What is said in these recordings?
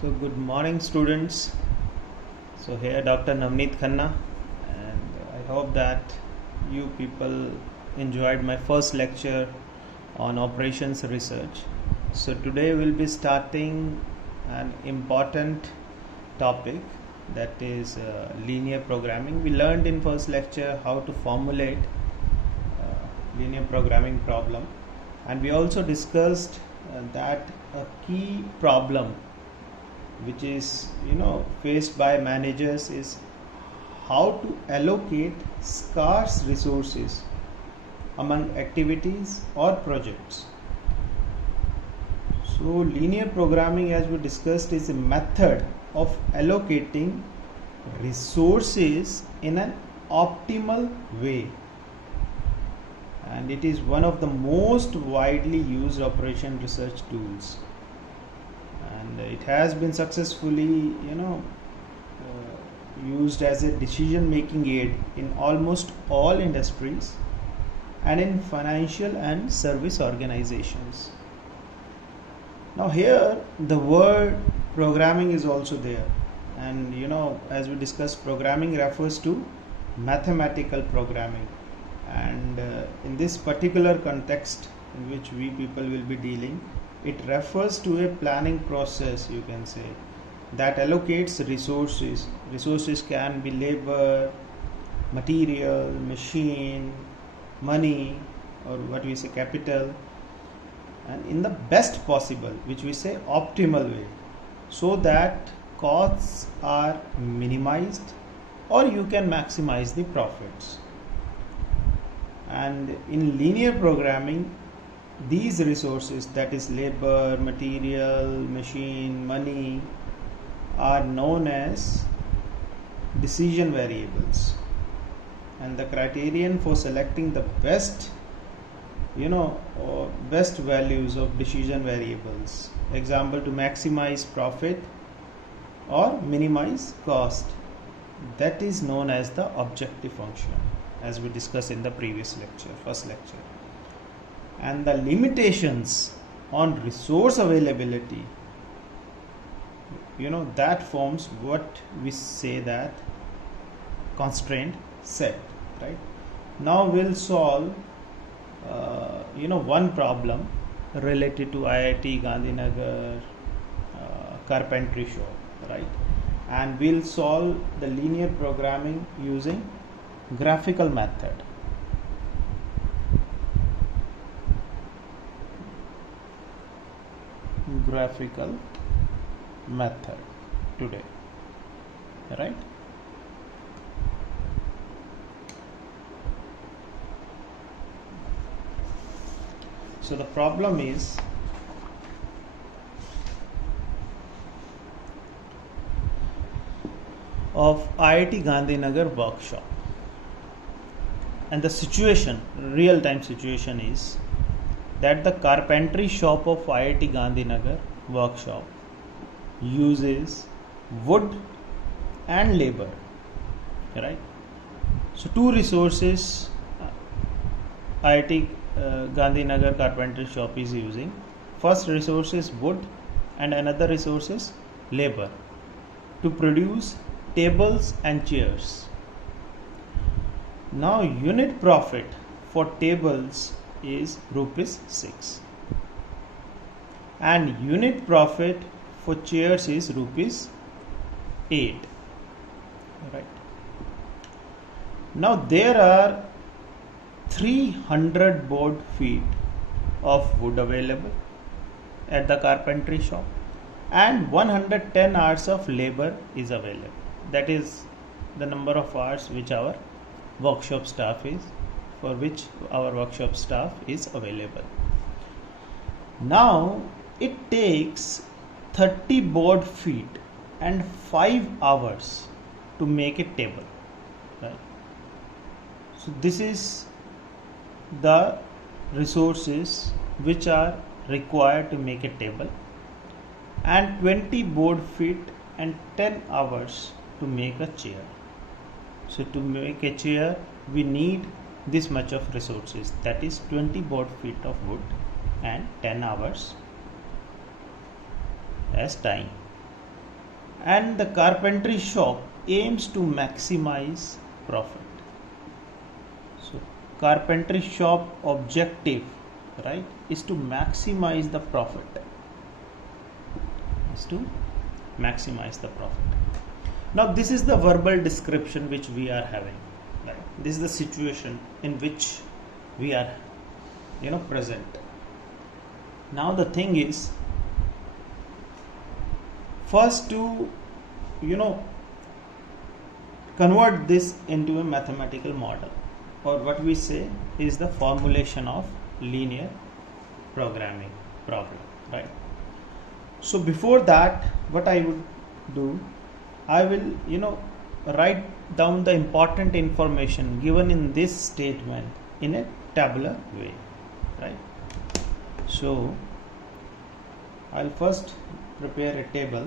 So good morning students. So here Dr. Navneet Khanna, and I hope that you people enjoyed my first lecture on operations research. So today we'll be starting an important topic, that is linear programming. We learned in first lecture how to formulate linear programming problem, and we also discussed that a key problem which is faced by managers is how to allocate scarce resources among activities or projects. So linear programming, as we discussed, is a method of allocating resources in an optimal way, and it is one of the most widely used operation research tools, and it has been successfully used as a decision making aid in almost all industries and in financial and service organizations. Now here the word programming is also there, and as we discussed, programming refers to mathematical programming, and in this particular context in which we people will be dealing, it refers to a planning process, you can say, that allocates resources. Resources can be labor, material, machine, money, or what we say capital, and in the best possible, which we say optimal way, so that costs are minimized or you can maximize the profits. And in linear programming, these resources, that is labor, material, machine, money, are known as decision variables, and the criterion for selecting the best or best values of decision variables, example, to maximize profit or minimize cost, that is known as the objective function, as we discussed in the previous lecture, first lecture. And the limitations on resource availability, that forms what we say that constraint set, right? Now we'll solve one problem related to IIT Gandhinagar carpentry shop, right? And we'll solve the linear programming using graphical method. Graphical method today, right? So the problem is of IIT Gandhinagar workshop, and the situation, real time situation, is that the carpentry shop of IIT Gandhinagar workshop uses wood and labor, right? So two resources IIT Gandhinagar carpentry shop is using. First resource is wood and another resource is labor to produce tables and chairs. Now unit profit for tables is rupees 6 and unit profit for chairs is rupees 8, right? Now there are 300 board feet of wood available at the carpentry shop and 110 hours of labor is available. That is the number of hours which our workshop staff is available. Now it takes 30 board feet and 5 hours to make a table, right? So this is the resources which are required to make a table, and 20 board feet and 10 hours to make a chair. So to make a chair we need this much of resources, that is 20 board feet of wood and 10 hours as time. and the carpentry shop aims to maximize profit. So carpentry shop objective, right, is to maximize the profit. Now this is the verbal description which we are having, right? This is the situation in which we are present. Now the thing is, first to convert this into a mathematical model, or what we say is the formulation of linear programming problem, right? So before that, what I would do, I will write down the important information given in this statement in a tabular way, right? So I'll first prepare a table.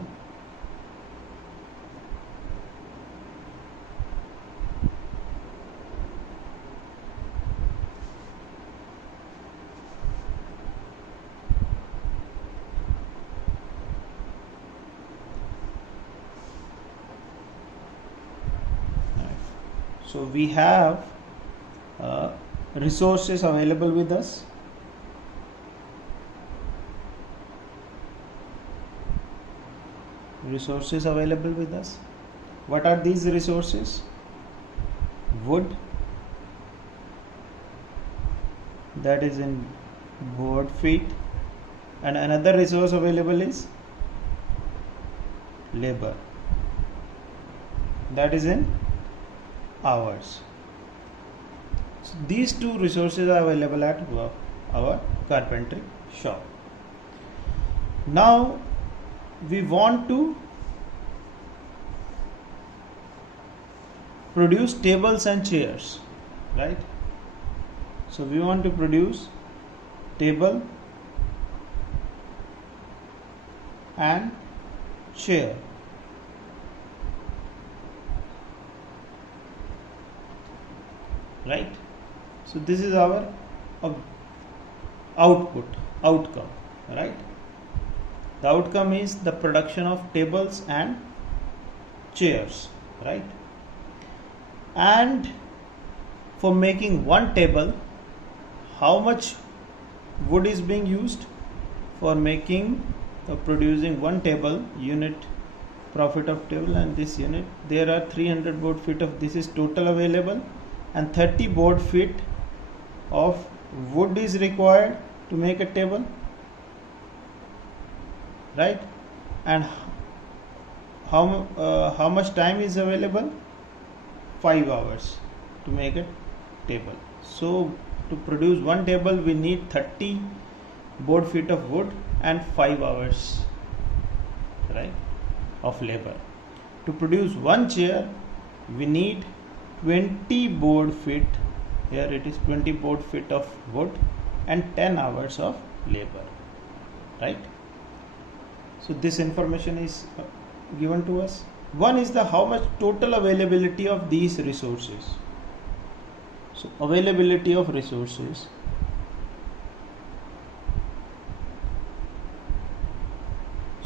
So we have resources available with us. What are these resources? Wood, that is in board feet, and another resource available is labor, that is in hours. So these two resources are available at our carpentry shop. Now we want to produce tables and chairs, right? So we want to produce table and chair. Right? So this is our outcome, right? The outcome is the production of tables and chairs, right? And for making one table, how much wood is being used? For producing one table, unit profit of table and this unit, there are 300 board feet of this is total available, and 30 board feet of wood is required to make a table, right? And how much time is available? 5 hours to make a table. So to produce one table we need 30 board feet of wood and 5 hours, right, of labor. To produce one chair we need 20 board feet, here it is 20 board feet of wood and 10 hours of labor, right? So this information is given to us. One is the how much total availability of these resources. So availability of resources,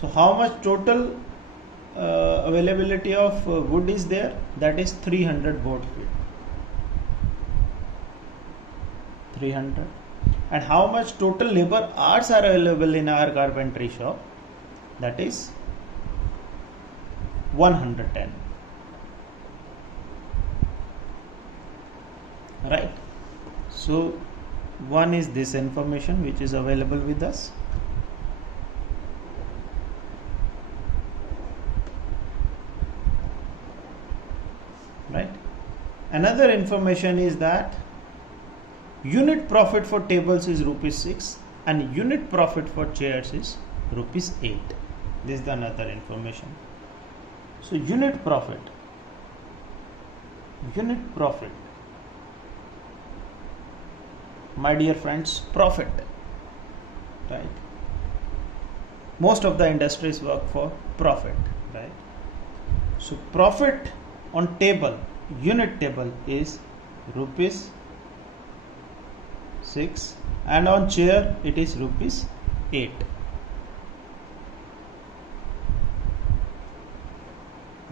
so how much total availability of wood is there? That is 300 board feet. 300. And how much total labor hours are available in our carpentry shop? That is 110. Right? So one is this information which is available with us. Right? Another information is that unit profit for tables is ₹6 and unit profit for chairs is ₹8. This is the another information. So unit profit, my dear friends, profit, right? Most of the industries work for profit, right? So profit on table, unit table is ₹6 and on chair it is ₹8.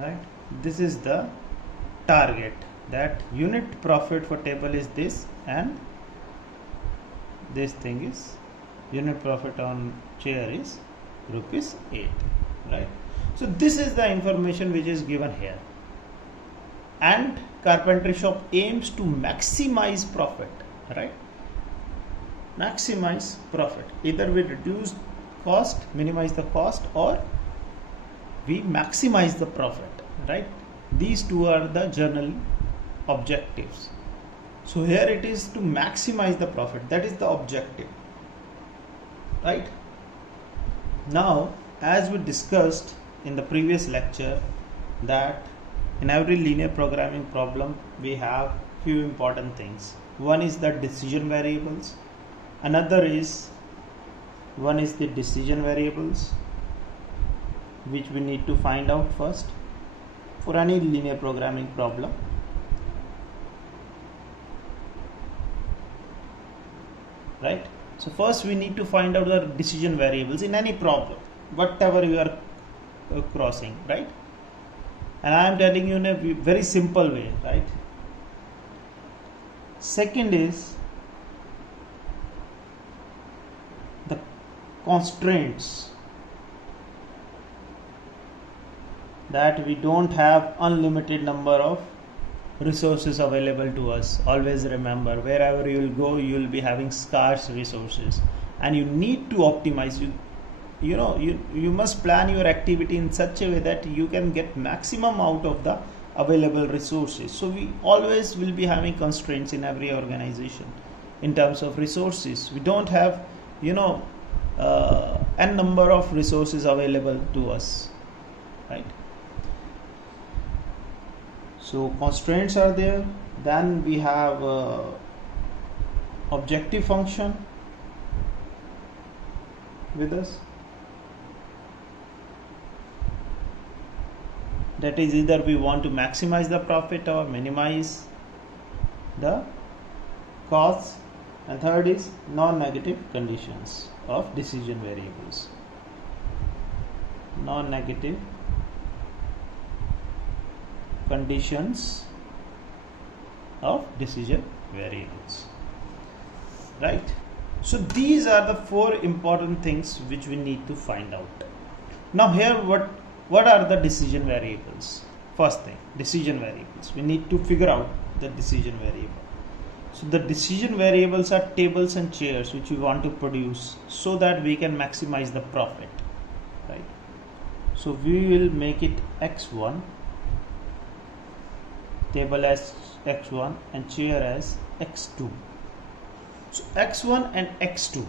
right? This is the target, that unit profit for table is this, and this thing is unit profit on chair is rupees 8, right? So this is the information which is given here, and carpentry shop aims to maximize profit, right? Maximize profit, either we reduce cost, minimize the cost, or we maximize the profit, right? These two are the general objectives. So here it is to maximize the profit, that is the objective, right? Now, as we discussed in the previous lecture, that in every linear programming problem we have few important things. One is the decision variables, another is the decision variables, which we need to find out first for any linear programming problem. Right? So first we need to find out the decision variables in any problem, whatever you are crossing, right? And I am telling you in a very simple way, right? Second is the constraints, that we don't have unlimited number of resources available to us. Always remember, wherever you will go, you will be having scarce resources, and you need to optimize. You must plan your activity in such a way that you can get maximum out of the available resources. So we always will be having constraints in every organization in terms of resources. We don't have n number of resources available to us, right? So constraints are there. Then we have objective function with us. That is, either we want to maximize the profit or minimize the costs. And third is non-negative conditions of decision variables. Non-negative conditions of decision variables, right? So these are the four important things which we need to find out. Now here, what are the decision variables? First thing, decision variables, we need to figure out the decision variable. So the decision variables are tables and chairs which we want to produce so that we can maximize the profit, right? So we will make it x1, table as x1 and chair as x2. So x1 and x2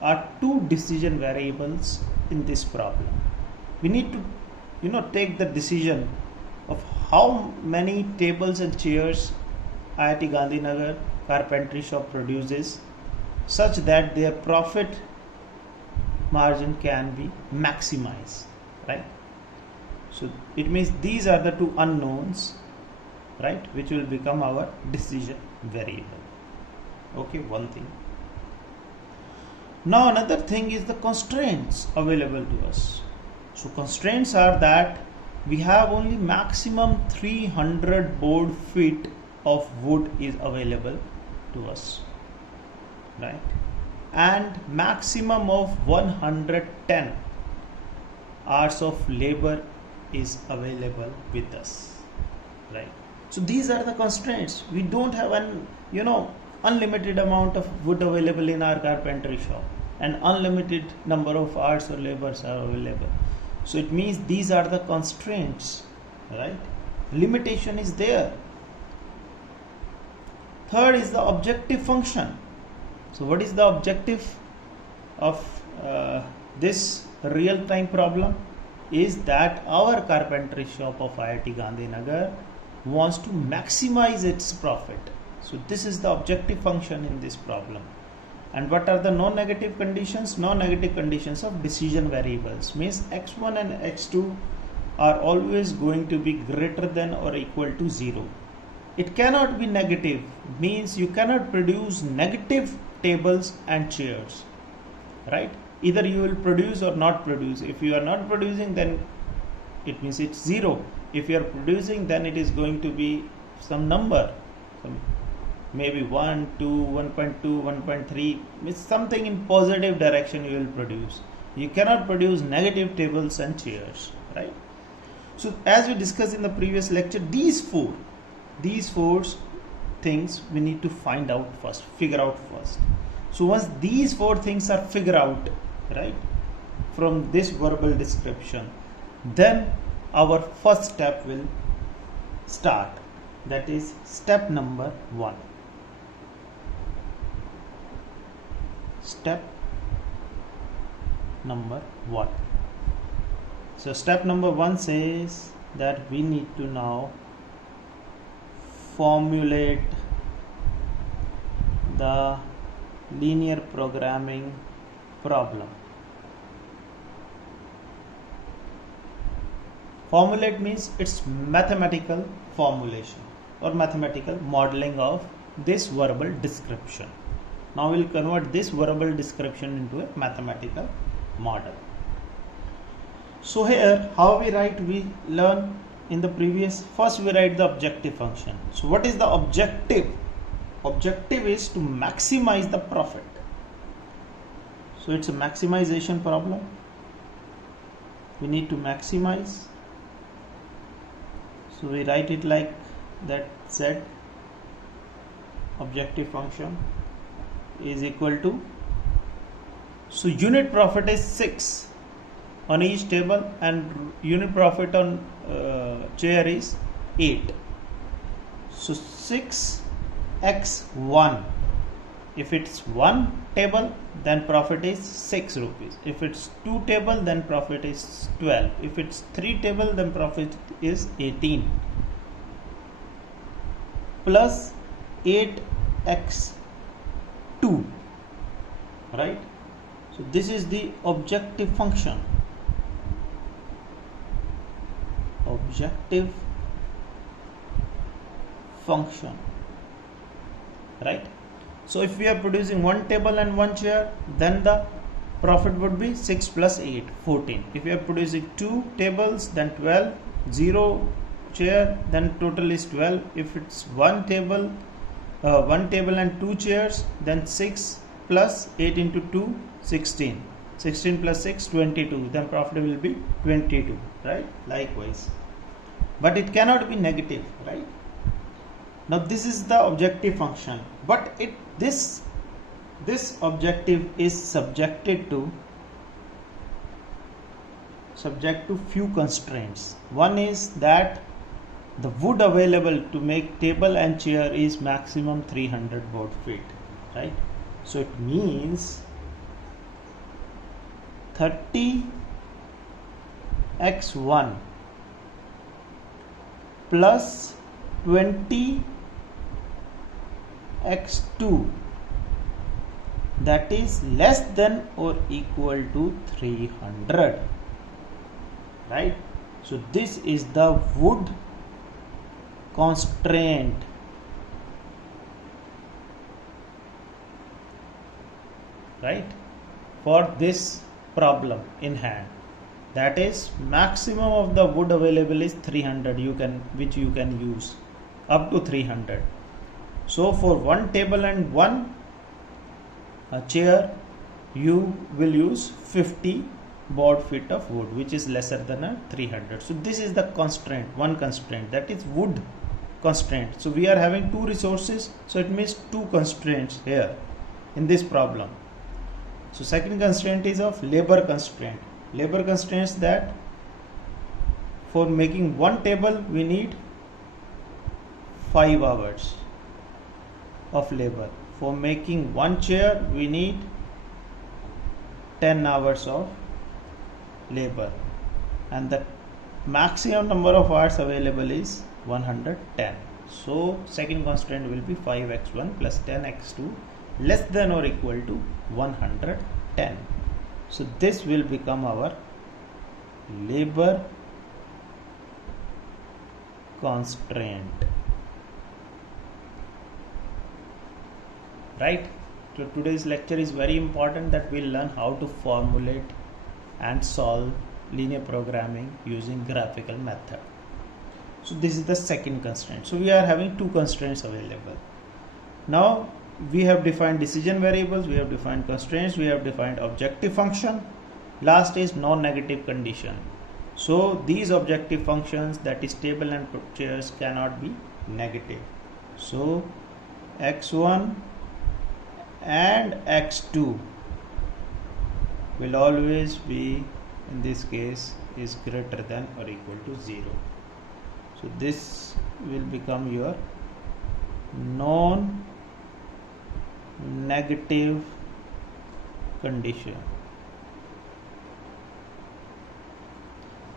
are two decision variables in this problem. We need to take the decision of how many tables and chairs IIT Gandhinagar carpentry shop produces, such that their profit margin can be maximized, right? So it means these are the two unknowns, right, which will become our decision variable. Okay, one thing. Now another thing is the constraints available to us. So constraints are that we have only maximum 300 board feet of wood is available to us, right? And maximum of 110 hours of labor is available with us, right? So these are the constraints. We don't have an unlimited amount of wood available in our carpentry shop, and unlimited number of hours or labors are available. So it means these are the constraints, right? Limitation is there. Third is the objective function. So what is the objective of this real-time problem? Is that our carpentry shop of IIT Gandhinagar wants to maximize its profit. So this is the objective function in this problem. And what are the non-negative conditions? Non-negative conditions of decision variables means x1 and x2 are always going to be greater than or equal to 0. It cannot be negative, means you cannot produce negative tables and chairs, right? Either you will produce or not produce. If you are not producing, then it means it's 0. If you are producing, then it is going to be some number, maybe 1, 2, 1.2, 1.3, means something in positive direction you will produce. You cannot produce negative tables and chairs, right? So as we discussed in the previous lecture, these four things we need to find out first, figure out first. So once these four things are figured out, right, from this verbal description, then our first step will start. That is step number 1. Step number 1. So step number 1 says that we need to now formulate the linear programming problem. Formulate means it's mathematical formulation or mathematical modeling of this verbal description. Now we'll convert this verbal description into a mathematical model. So here how we write, we learn in the previous. First we write the objective function. So what is the objective? Objective is to maximize the profit. So it's a maximization problem. We need to maximize. So we write it like that: Z objective function is equal to, so unit profit is 6 on each table and unit profit on chair is 8. So 6x1, if it's 1 table then profit is 6 rupees. If it's 2 table then profit is 12. If it's 3 table then profit is 18, plus 8x2, right? So this is the objective function. Objective function, right? So if we are producing 1 table and 1 chair, then the profit would be 6 plus 8, 14. If we are producing 2 tables, then 12, 0 chair, then total is 12. If it's 1 table and 2 chairs, then 6 plus 8 into 2, 16. 16 plus 6, 22. Then profit will be 22, right? Likewise. But it cannot be negative, right? Now this is the objective function, but this objective is subject to few constraints. One is that the wood available to make table and chair is maximum 300 board feet, right? So it means 30x1 plus 20x2, that is less than or equal to 300, right? So this is the wood constraint, right, for this problem in hand. That is, maximum of the wood available is 300, which you can use up to 300. So for 1 table and 1 chair, you will use 50 board feet of wood, which is lesser than 300. So this is the constraint, one constraint, that is wood constraint. So we are having 2 resources, so it means 2 constraints here in this problem. So second constraint is of labor constraint. Labor constraints that for making 1 table we need 5 hours of labor. For making 1 chair we need 10 hours of labor, and the maximum number of hours available is 110. So second constraint will be 5x1 plus 10x2 less than or equal to 110. So this will become our labor constraint, right? So today's lecture is very important, that we'll learn how to formulate and solve linear programming using graphical method. So this is the second constraint. So we are having two constraints available. Now we have defined decision variables, we have defined constraints, we have defined objective function. Last is non-negative condition. So these objective functions, that is table and chairs, cannot be negative. So x1 and x2 will always be, in this case, is greater than or equal to 0. So this will become your non-negative condition.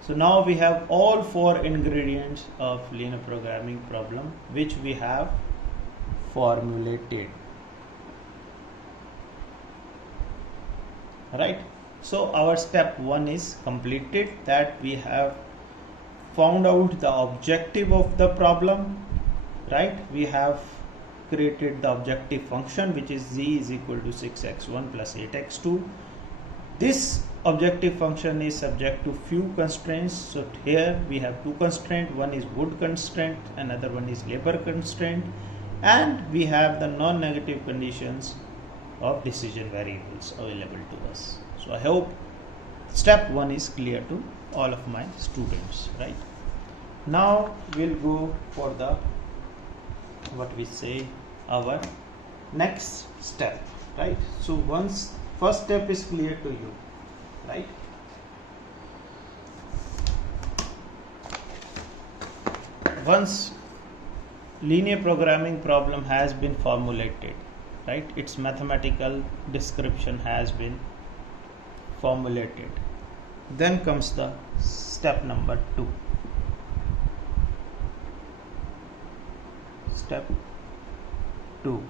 So now we have all four ingredients of linear programming problem which we have formulated. Right? So our step 1 is completed, that we have found out the objective of the problem. Right? We have created the objective function, which is z is equal to 6x1 plus 8x2. This objective function is subject to few constraints. So here we have two constraints, one is wood constraint, another one is labor constraint, and we have the non-negative conditions of decision variables available to us. So I hope step 1 is clear to all of my students. Right? Now we'll go for the, what we say, our next step. Right? So once first step is clear to you, right? Once linear programming problem has been formulated, right, its mathematical description has been formulated, then comes the step number 2. Step 2.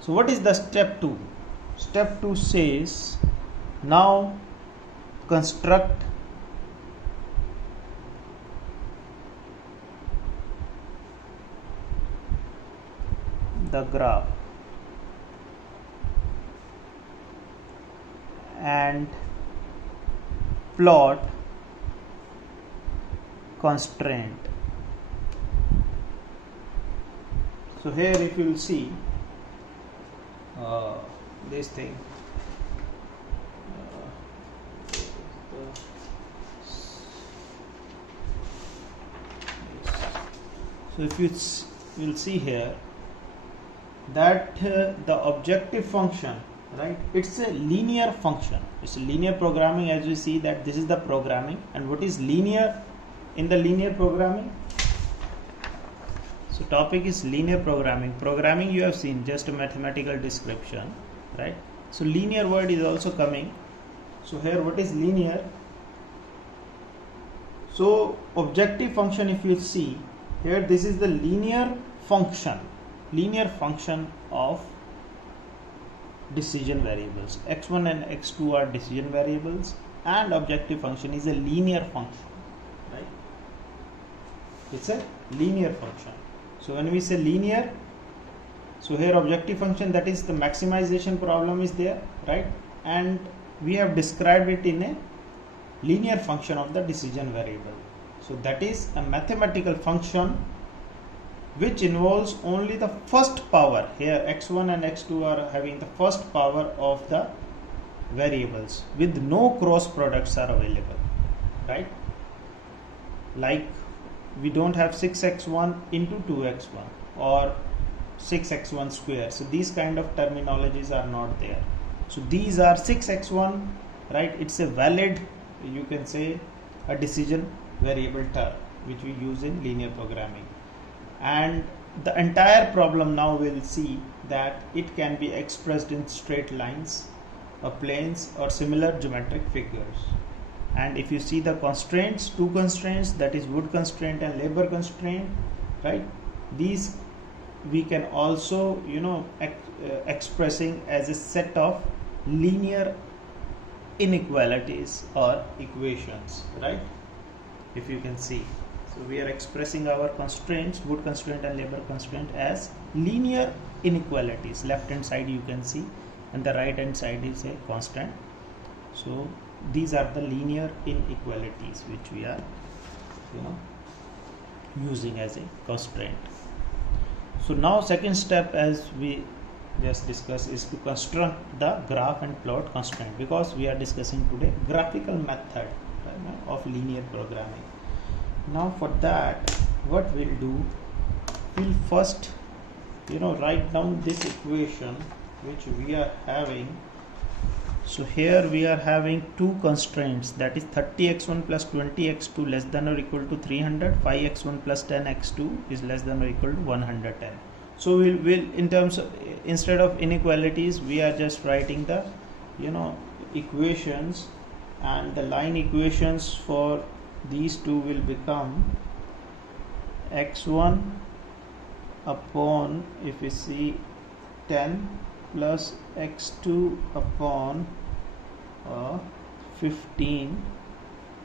So what is the step 2? Step 2 says, now construct the graph and plot constraint. So here if you will see this thing, so if you will see here that the objective function, right, it's a linear function, it's a linear programming. As you see that this is the programming, and what is linear in the linear programming? So topic is linear programming. Programming you have seen just a mathematical description, right? So linear word is also coming. So here what is linear? So objective function, if you see here, this is the linear function of decision variables. X1 and X2 are decision variables, and objective function is a linear function, right? It's a linear function. So when we say linear, so here objective function, that is the maximization problem is there, right? And we have described it in a linear function of the decision variable. So that is a mathematical function which involves only the first power. Here x1 and x2 are having the first power of the variables with no cross products are available, right? Like we don't have 6x1 into 2x1 or 6x1 square. So these kind of terminologies are not there. So these are 6x1, right? It's a valid, you can say, a decision variable term which we use in linear programming. And the entire problem now we'll see that it can be expressed in straight lines or planes or similar geometric figures. And if you see the constraints, two constraints, that is wood constraint and labor constraint, right? These we can also, expressing as a set of linear inequalities or equations, right? If you can see. So we are expressing our constraints, wood constraint and labor constraint, as linear inequalities. Left hand side you can see, and the right hand side is a constant. So these are the linear inequalities which we are using as a constraint. So now second step, as we just discussed, is to construct the graph and plot constraint, because we are discussing today graphical method of linear programming. Now for that, what we'll do, we'll first write down this equation which we are having. So here we are having two constraints, that is 30x1 plus 20x2 less than or equal to 300, 5x1 plus 10x2 is less than or equal to 110. So we'll in terms of, instead of inequalities, we are just writing the equations, and the line equations for these two will become x1 upon, if we see, 10 plus x2 upon 15,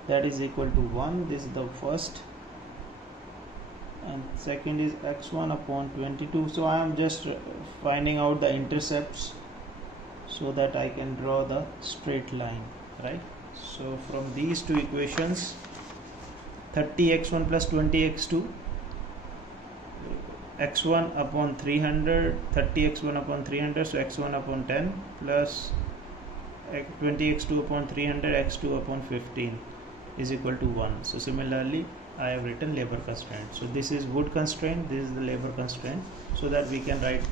that is equal to 1. This is the first, and second is x1 upon 22. So I am just finding out the intercepts so that I can draw the straight line, right? So from these two equations, 30x1 plus 20x2, x1 upon 300, 30x1 upon 300, so x1 upon 10 plus 20x2 upon 300, x2 upon 15 is equal to 1. So similarly, I have written labor constraint. So this is wood constraint, this is the labor constraint, so that we can write,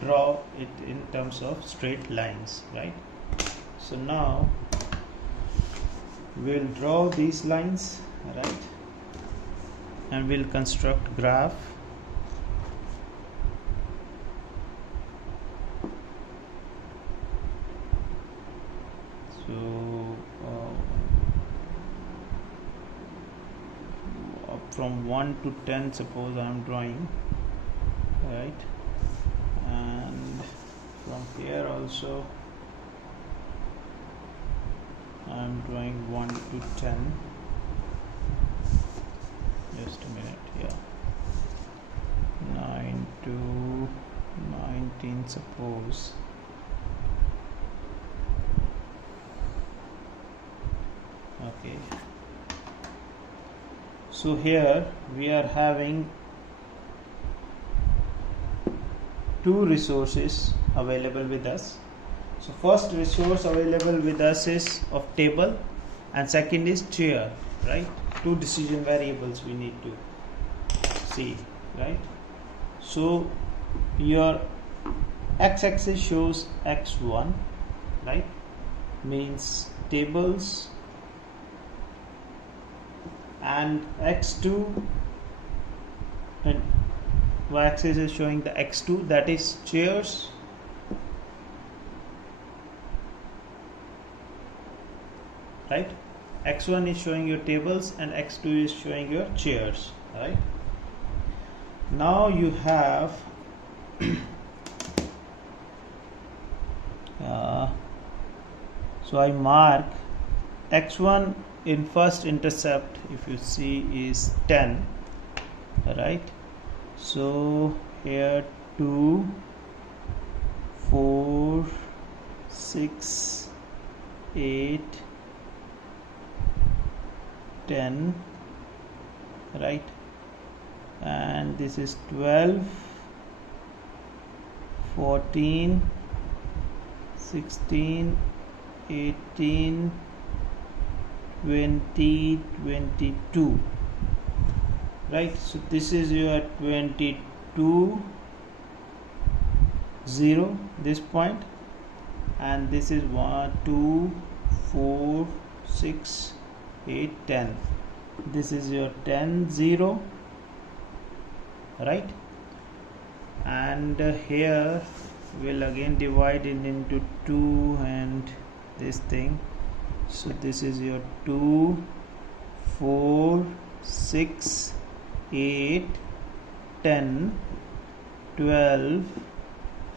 draw it in terms of straight lines, right? So now we'll draw these lines, right, and we'll construct graph. So from 1 to 10, suppose I am drawing, right, and from here also I am drawing 1 to 10. Just a minute, yeah, 9 to 19, suppose. Okay, so here we are having two resources available with us. So first resource available with us is of table, and second is chair, right? Two decision variables we need to see, right? So your x-axis shows x1, right, means tables, and x2, and y-axis is showing the x2, that is chairs, right? x1 is showing your tables and x2 is showing your chairs, right? Now you have so I mark x1 in first intercept, if you see, is 10, right? So here 2, 4, 6, 8, 10, right, and this is 12, 14, 16, 18, 20, 22, right? So this is your 22, 0, this point, and this is 1, 2, 4, 6, 8, 10. This is your 10, 0, right? And here we'll again divide it into 2 and this thing. So this is your 2, 4, 6, 8, 10, 12,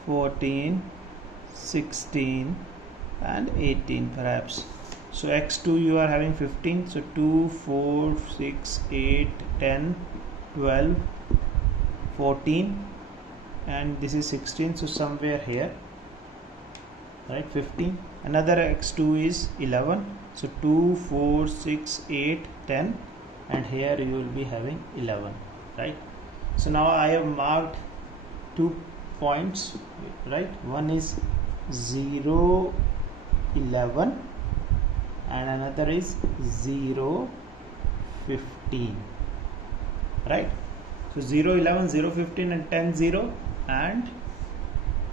14, 16 and 18 perhaps. So x2 you are having 15, so 2, 4, 6, 8, 10, 12, 14 and this is 16, so somewhere here, right, 15. another x2 is 11. So 2, 4, 6, 8, 10, and here you will be having 11, right? So now I have marked 2 points, right? One is 0, 11, and another is 0, 15, right? So 0, 11, 0, 15, and 10, 0, and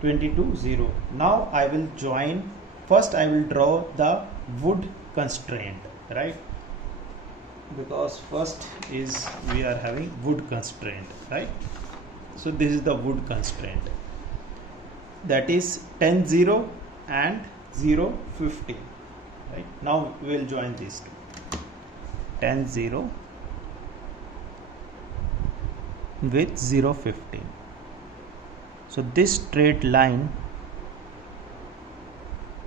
22, 0. Now I will join. First I will draw the wood constraint, right? Because first is we are having wood constraint, right? So this is the wood constraint, that is 10, 0 and 0, 15, right? Now we will join these two, 10, 0 with 0, 15. So this straight line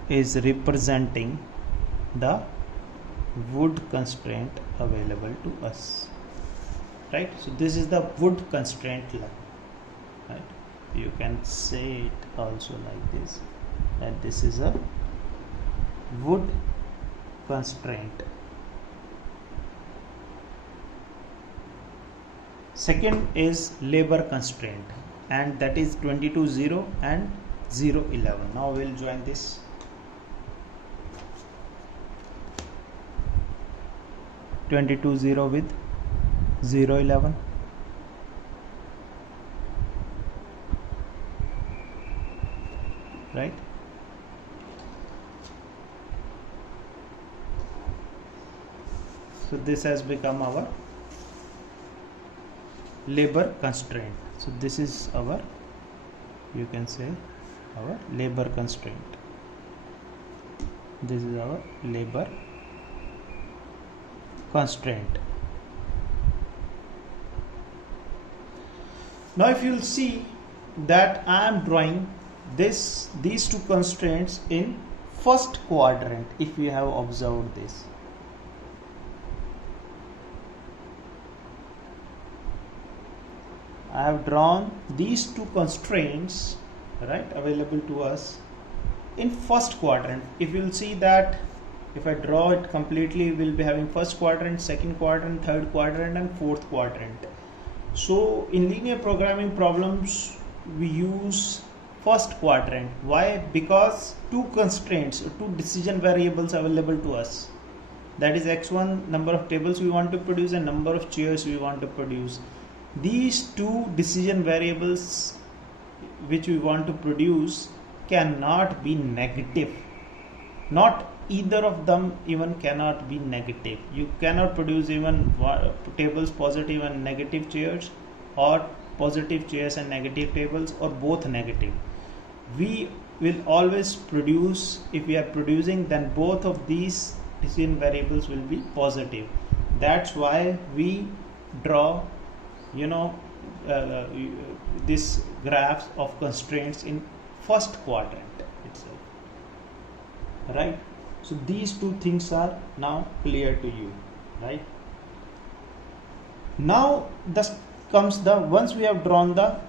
is representing the wood constraint available to us, right? So this is the wood constraint line, right? You can say it also like this, that this is a wood constraint. Second is labor constraint, and that is 22, 0 and 0, 11. Now we will join this. (22, 0) with 0, 11. Right? So this has become our labor constraint. So this is our, you can say, our labor constraint. This is our labor constraint. Now if you will see that I am drawing these two constraints in first quadrant, if you have observed this. I have drawn these two constraints, right, available to us in first quadrant. If you will see that if I draw it completely, we will be having first quadrant, second quadrant, third quadrant, and fourth quadrant. So in linear programming problems we use first quadrant. Why? Because two constraints, two decision variables available to us, that is x1 number of tables we want to produce and number of chairs we want to produce. These two decision variables which we want to produce cannot be negative. Not either of them even cannot be negative. You cannot produce even tables positive and negative chairs, or positive chairs and negative tables, or both negative. We will always produce, if we are producing, then both of these decision variables will be positive. That's why we draw, this graphs of constraints in first quadrant itself, right? So these two things are now clear to you, right? Now thus comes the, once we have drawn the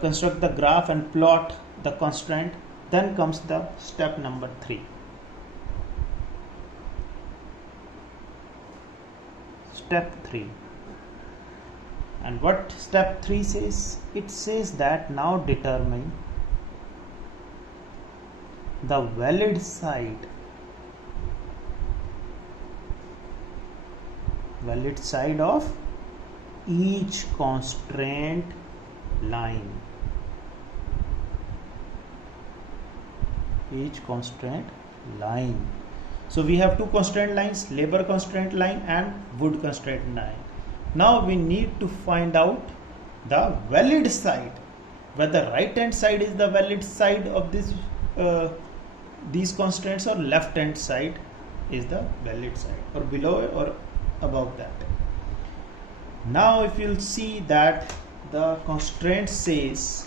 construct the graph and plot the constraint, then comes the step number 3. Step 3. And what step 3 says? It says that now determine the valid side of each constraint line. So we have two constraint lines, labor constraint line and wood constraint line. Now we need to find out the valid side, whether right hand side is the valid side of this these constraints, or left hand side is the valid side, or below or above that. Now if you'll see that the constraint says,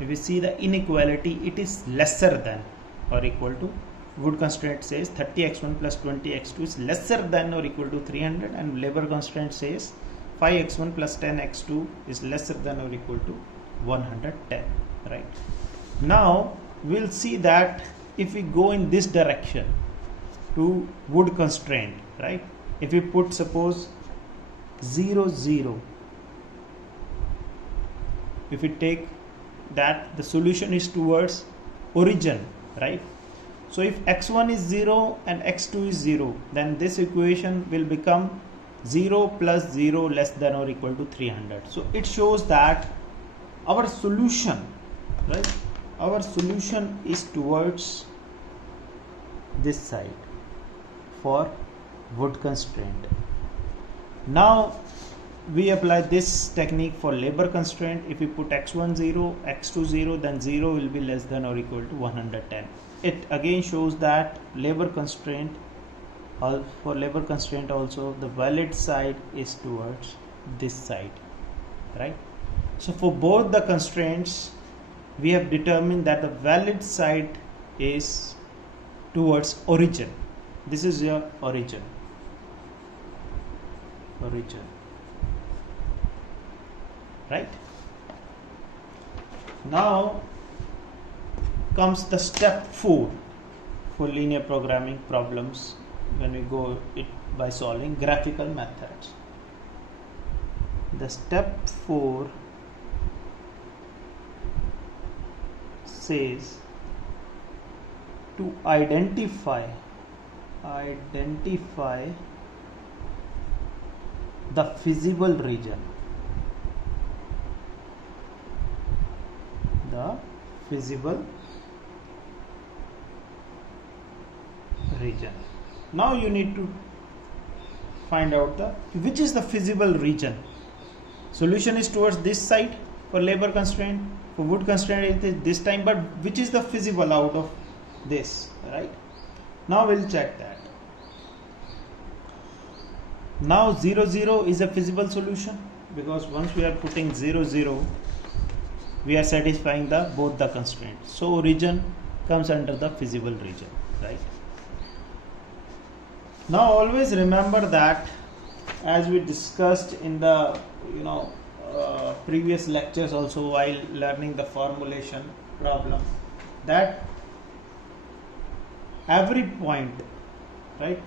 if we see the inequality, it is lesser than or equal to, wood constraint says 30x1 plus 20x2 is lesser than or equal to 300, and labor constraint says 5x1 plus 10x2 is lesser than or equal to 110, right? Now we'll see that if we go in this direction to wood constraint, right? If we put suppose 0 0, if we take that the solution is towards origin, right? So if x1 is 0 and x2 is 0, then this equation will become 0 plus 0 less than or equal to 300. So it shows that our solution, right, our solution is towards this side for wood constraint. Now we apply this technique for labor constraint. If we put x1 0, x2 0, then 0 will be less than or equal to 110. It again shows that labor constraint, for labor constraint also the valid side is towards this side, right? So for both the constraints we have determined that the valid side is towards origin. This is your origin, right? Now comes the step 4 for linear programming problems when we go it by solving graphical methods. The step 4 says to identify the feasible region. Now you need to find out which is the feasible region. Solution is towards this side for labor constraint, for wood constraint it is this time, but which is the feasible out of this, right? Now we'll check that. Now 0 0 is a feasible solution because once we are putting 0 0 we are satisfying both the constraints. So region comes under the feasible region, right? Now always remember that as we discussed in the previous lectures also while learning the formulation problem, that every point, right?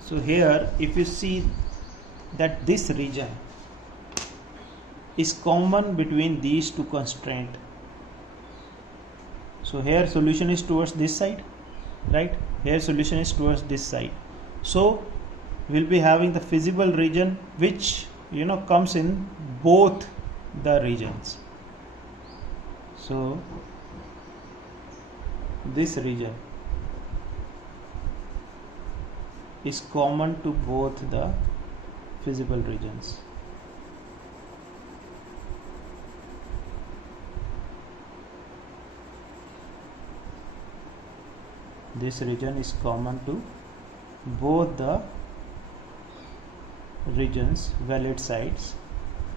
So here if you see that this region is common between these two constraints. So here solution is towards this side, right? Here solution is towards this side. So we'll be having the feasible region which comes in both the regions. So this region is common to both the feasible regions. This region is common to both the regions, valid sides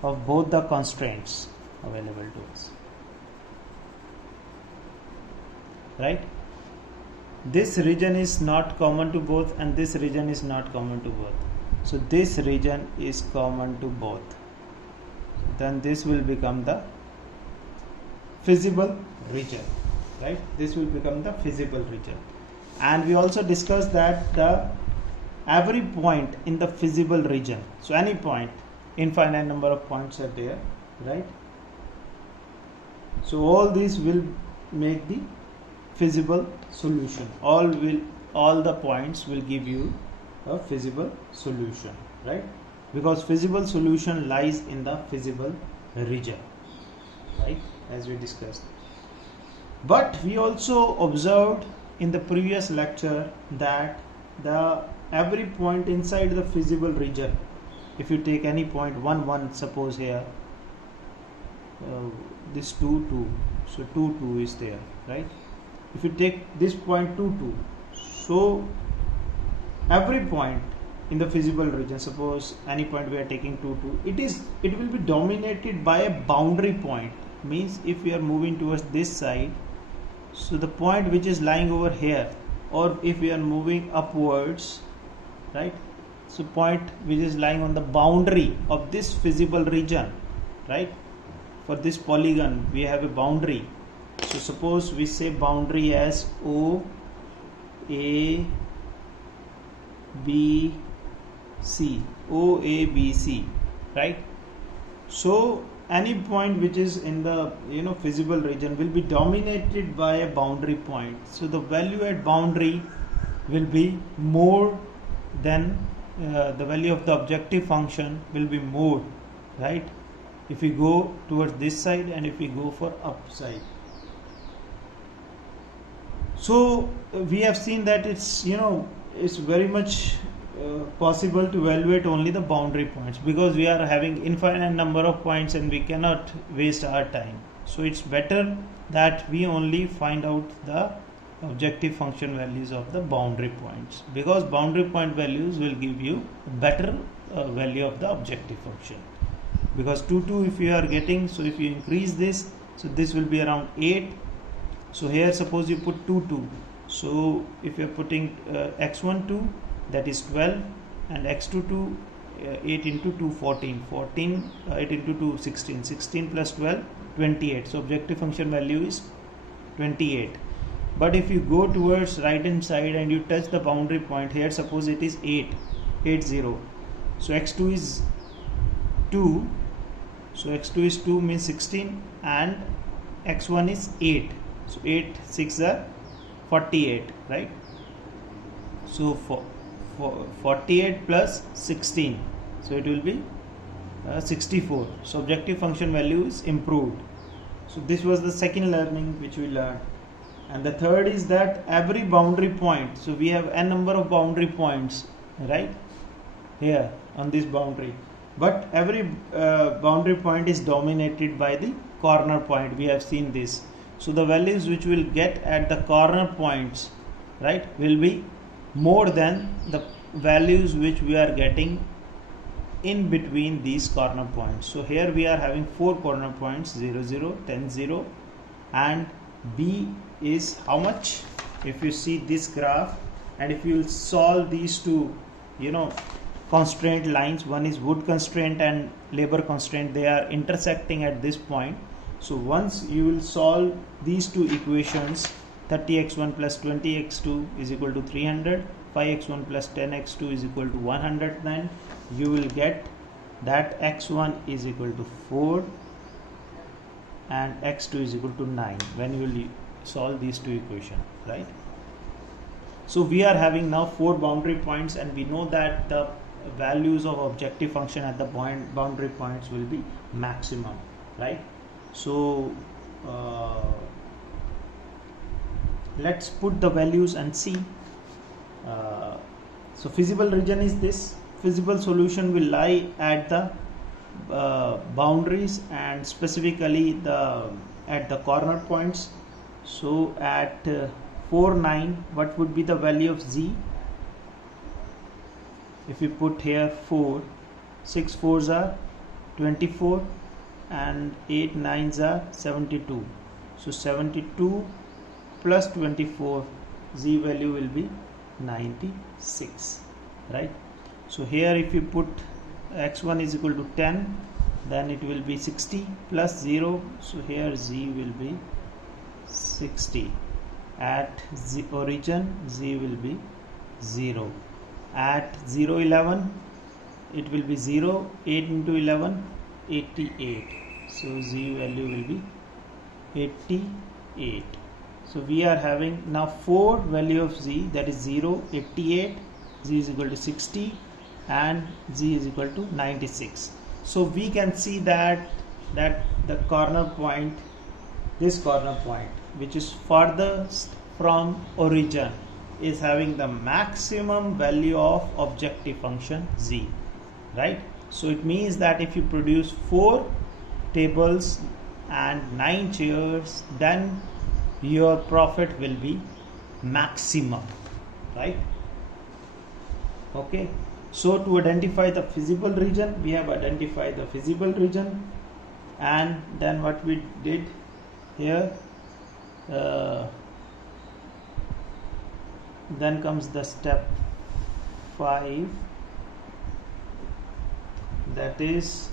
of both the constraints available to us, right? This region is not common to both and this region is not common to both. So this region is common to both. Then this will become the feasible region, right? This will become the feasible region. And we also discussed that every point in the feasible region, so any point, infinite number of points are there, right? So all these will make the feasible solution. All the points will give you a feasible solution, right? Because feasible solution lies in the feasible region, right, as we discussed. But we also observed in the previous lecture that every point inside the feasible region, if you take any point 1 1, suppose here this 2 2, so 2 2 is there, right? If you take this point 2 2, so every point in the feasible region, suppose any point we are taking 2 2, it will be dominated by a boundary point. Means if we are moving towards this side, so the point which is lying over here, or if we are moving upwards, right, so point which is lying on the boundary of this feasible region, right? For this polygon we have a boundary, So suppose we say boundary as O A B C, O A B C, right? So any point which is in the feasible region will be dominated by a boundary point. So the value at boundary will be more than the value of the objective function will be more, right? If we go towards this side and if we go for upside. So we have seen that it's very much possible to evaluate only the boundary points, because we are having infinite number of points and we cannot waste our time. So it's better that we only find out the objective function values of the boundary points, because boundary point values will give you better value of the objective function. Because 2 if you are getting, so if you increase this, so this will be around 8. So here suppose you put 2, so if you are putting x1 2, that is 12, and x2 2, 8 into 2 14, 8 into 2 16, 16 plus 12 28. So objective function value is 28. But if you go towards right hand side and you touch the boundary point, here suppose it is 8 0, so x2 is 2, so x2 is 2 means 16, and x1 is 8, so 8 6 are 48, right? So for 48 plus 16, so it will be 64. So objective function value is improved. So this was the second learning which we learned. And the third is that every boundary point, so we have n number of boundary points, right, here on this boundary, but every boundary point is dominated by the corner point. We have seen this. So the values which we'll get at the corner points, right, will be more than the values which we are getting in between these corner points. So here we are having 4 corner points, 0 0 10 0, and B is how much? If you see this graph and if you solve these two constraint lines, one is wood constraint and labor constraint, they are intersecting at this point. So once you will solve these two equations, 30x1 plus 20x2 is equal to 300, 5x1 plus 10x2 is equal to 100, then you will get that x1 is equal to 4 and x2 is equal to 9 when you will solve these two equations, right? So we are having now 4 boundary points, and we know that the values of objective function at the boundary points will be maximum, right? So let's put the values and see. So feasible region is this. Feasible solution will lie at the boundaries and specifically at the corner points. So at 4 9, what would be the value of z? If we put here 4, 6 4s are 24 and 8 9s are 72. So 72 plus 24, z value will be 96, right? So here if you put x1 is equal to 10, then it will be 60 plus 0, so here z will be 60. At origin z will be 0. At 0 11 it will be 0, 8 into 11 88, so z value will be 88. So we are having now 4 value of z, that is 0, 88, z is equal to 60 and z is equal to 96. So we can see that the corner point, this corner point which is farthest from origin, is having the maximum value of objective function z, right? So it means that if you produce 4 tables and 9 chairs, then your profit will be maximum, right? Okay, so to identify the feasible region, we have identified the feasible region, and then what we did here, then comes the step 5, that is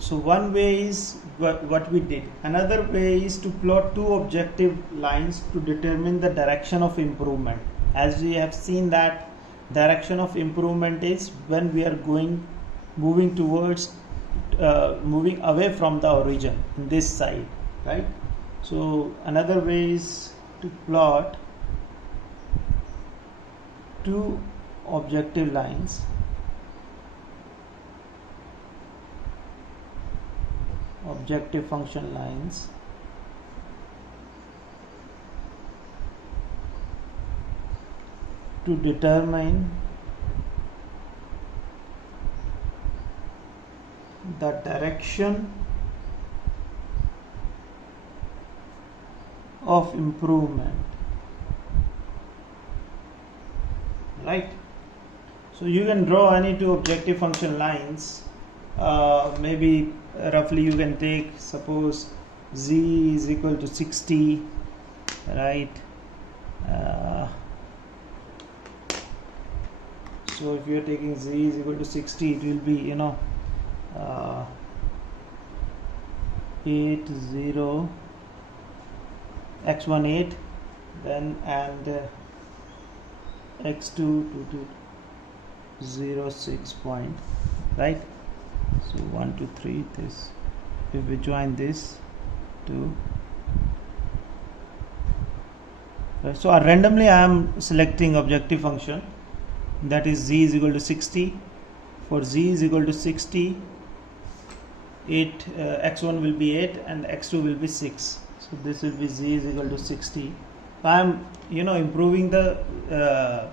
So one way is what we did. Another way is to plot two objective lines to determine the direction of improvement. As we have seen that direction of improvement is when we are moving towards moving away from the origin in this side, right? So another way is to plot two objective lines objective function lines to determine the direction of improvement, right? So you can draw any two objective function lines. Maybe roughly you can take, suppose z is equal to 60, right? So if you are taking z is equal to 60, it will be 8 0 x1 8, then and x2 to 0 6 point, right? So 1 2 3, this, if we join this to, right? So randomly I am selecting objective function, that is z is equal to 60. For z is equal to 60, 8 x1 will be 8 and x2 will be 6. So this will be z is equal to 60. I am improving the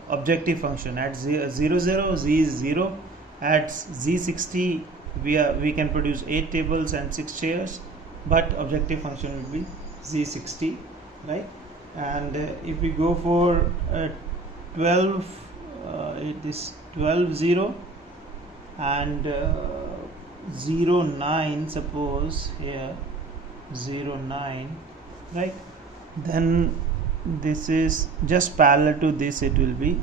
objective function. At 0 0 z is 0. At z 60 we can produce 8 tables and 6 chairs, but objective function will be z 60, right? And if we go for 12, it is 12 0 and 0 9, suppose here 0 9, right? Then this is just parallel to this, it will be,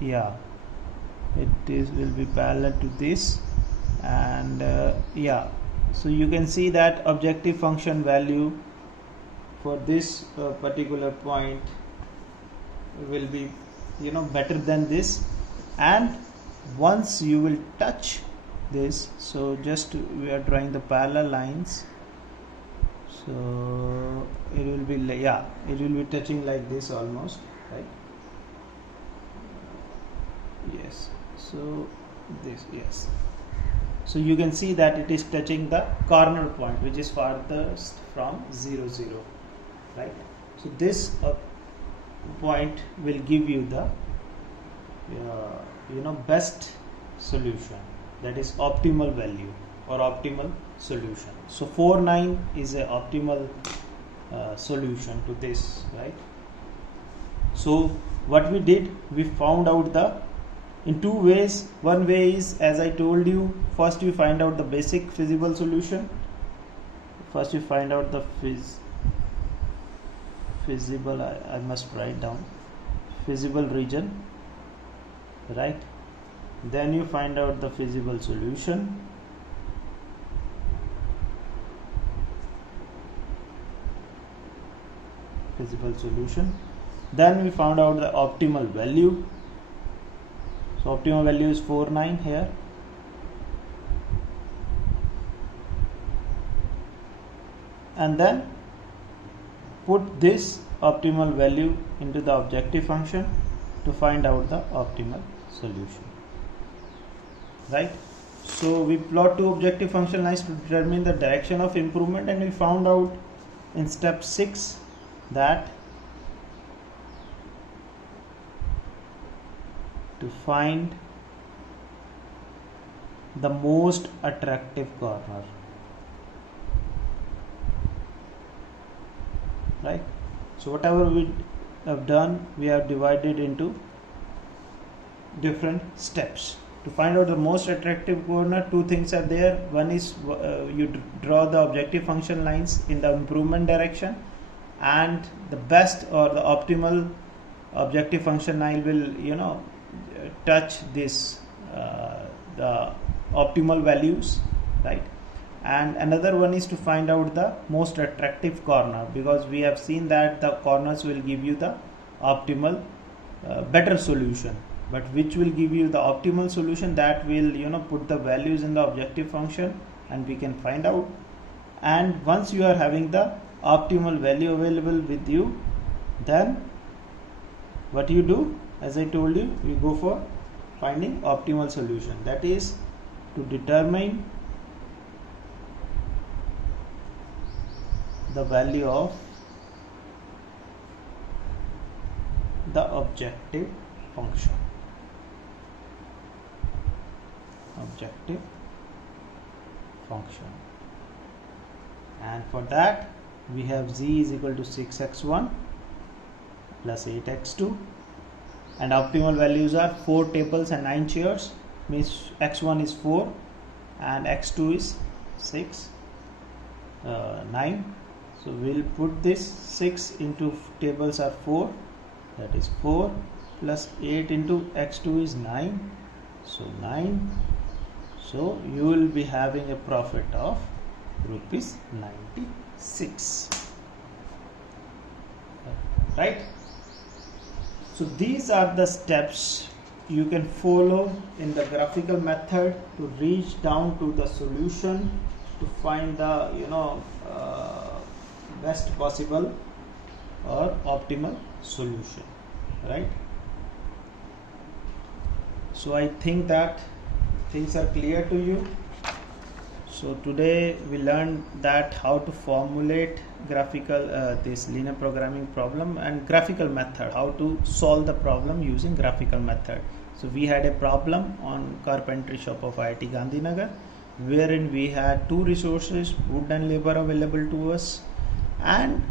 yeah, it will be parallel to this, and yeah, so you can see that objective function value for this particular point will be better than this. And once you will touch this, so just we are drawing the parallel lines, so it will be, yeah, it will be touching like this almost, right? Yes, so this, yes, so you can see that it is touching the corner point which is farthest from 0 0, right? So this point will give you the best solution, that is optimal value or optimal solution. So 4 9 is a optimal solution to this, right? So what we did, we found out in two ways. One way is, as I told you, first you find out the basic feasible solution. First you find out the feasible, I must write down, feasible region, right? Then you find out the feasible solution, then we found out the optimal value. So optimal value is 4 9 here, and then put this optimal value into the objective function to find out the optimal solution, right? So we plot two objective function lines to determine the direction of improvement, and we found out in step 6 that to find the most attractive corner, right? So whatever we have done, we have divided into different steps. To find out the most attractive corner, two things are there. One is you draw the objective function lines in the improvement direction, and the best or the optimal objective function line will touch this the optimal values, right? and another one is to find out the most attractive corner, because we have seen that the corners will give you the optimal better solution, but which will give you the optimal solution, that will put the values in the objective function and we can find out. And once you are having the optimal value available with you, then what you do, as I told you, you go for finding optimal solution, that is to determine the value of the objective function. And for that we have z is equal to 6x1 plus 8x2, and optimal values are 4 tables and 9 chairs, means x1 is 4 and x2 is 6, 9. So we'll put this 6 into tables are 4, that is 4, plus 8 into x2 is 9, so 9. So you will be having a profit of rupees 96, right? So these are the steps you can follow in the graphical method to reach down to the solution, to find the best possible or optimal solution, right? So I think that things are clear to you. So today we learned that how to formulate graphical this linear programming problem and graphical method, how to solve the problem using graphical method. So we had a problem on carpentry shop of IIT Gandhinagar, wherein we had 2 resources, wood and labor, available to us, and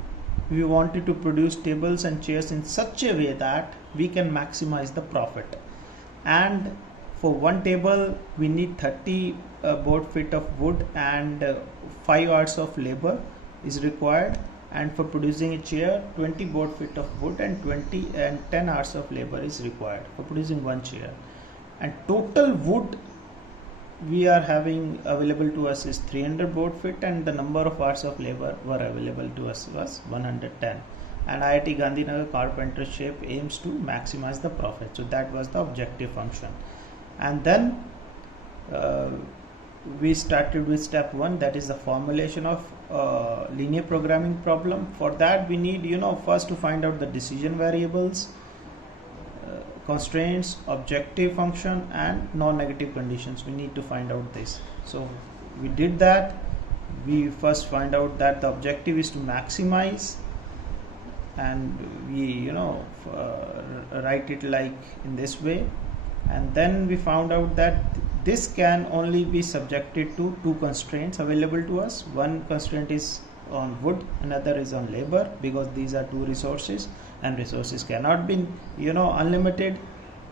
we wanted to produce tables and chairs in such a way that we can maximize the profit. And for one table we need 30 board feet of wood and 5 hours of labor is required, and for producing a chair 20 board feet of wood and 10 hours of labor is required for producing one chair. And total wood we are having available to us is 300 board feet, and the number of hours of labor were available to us was 110. And IIT Gandhinagar Carpentership aims to maximize the profit. So that was the objective function. And then we started with step 1, that is the formulation of linear programming problem. For that we need first to find out the decision variables, constraints, objective function, and non-negative conditions. We need to find out this. So we did that. We first find out that the objective is to maximize, and we write it like in this way. And then we found out that this can only be subjected to 2 constraints available to us. One constraint is on wood, another is on labor, because these are 2 resources and resources cannot be unlimited.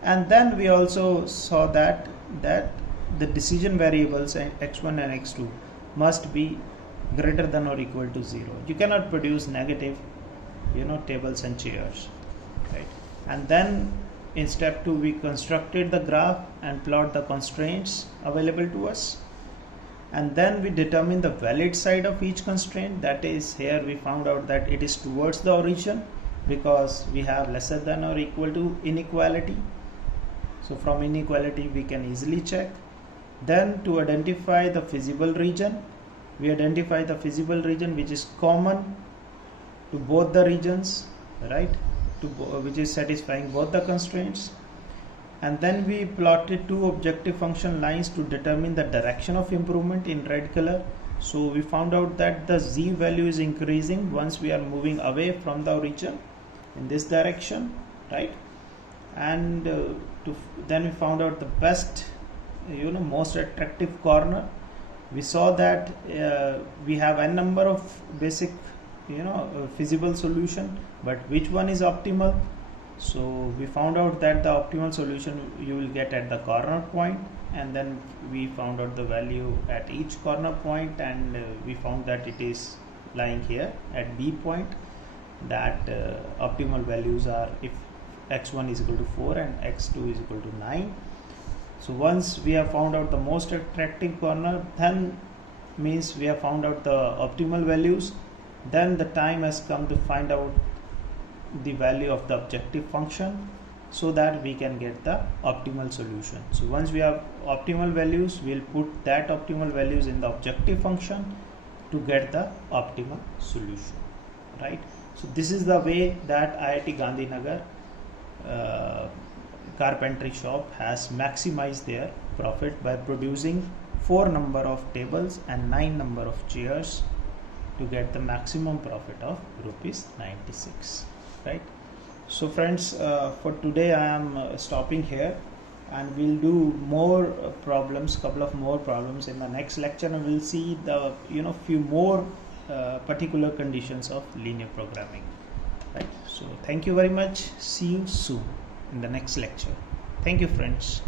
And then we also saw that the decision variables x1 and x2 must be greater than or equal to 0. You cannot produce negative tables and chairs, right? And then in step 2 we constructed the graph and plot the constraints available to us, and then we determine the valid side of each constraint. That is, here we found out that it is towards the origin, because we have lesser than or equal to inequality. So from inequality we can easily check. Then to identify the feasible region, we identify the feasible region which is common to both the regions, right, which is satisfying both the constraints. And then we plotted 2 objective function lines to determine the direction of improvement in red color. So we found out that the z value is increasing once we are moving away from the origin in this direction, right? And then we found out the best most attractive corner. We saw that we have n number of basic feasible solution, but which one is optimal? So we found out that the optimal solution you will get at the corner point, and then we found out the value at each corner point, and we found that it is lying here at B point, that optimal values are if x1 is equal to 4 and x2 is equal to 9. So once we have found out the most attractive corner, then means we have found out the optimal values. Then the time has come to find out the value of the objective function so that we can get the optimal solution. So once we have optimal values, we'll put that optimal values in the objective function to get the optimal solution, right? So this is the way that IIT Gandhinagar carpentry shop has maximized their profit by producing 4 number of tables and 9 number of chairs to get the maximum profit of rupees 96, right? So friends, for today I am stopping here, and we'll do more problems, couple of more problems in the next lecture, and we'll see the few more particular conditions of linear programming, right? So thank you very much. See you soon in the next lecture. Thank you, friends.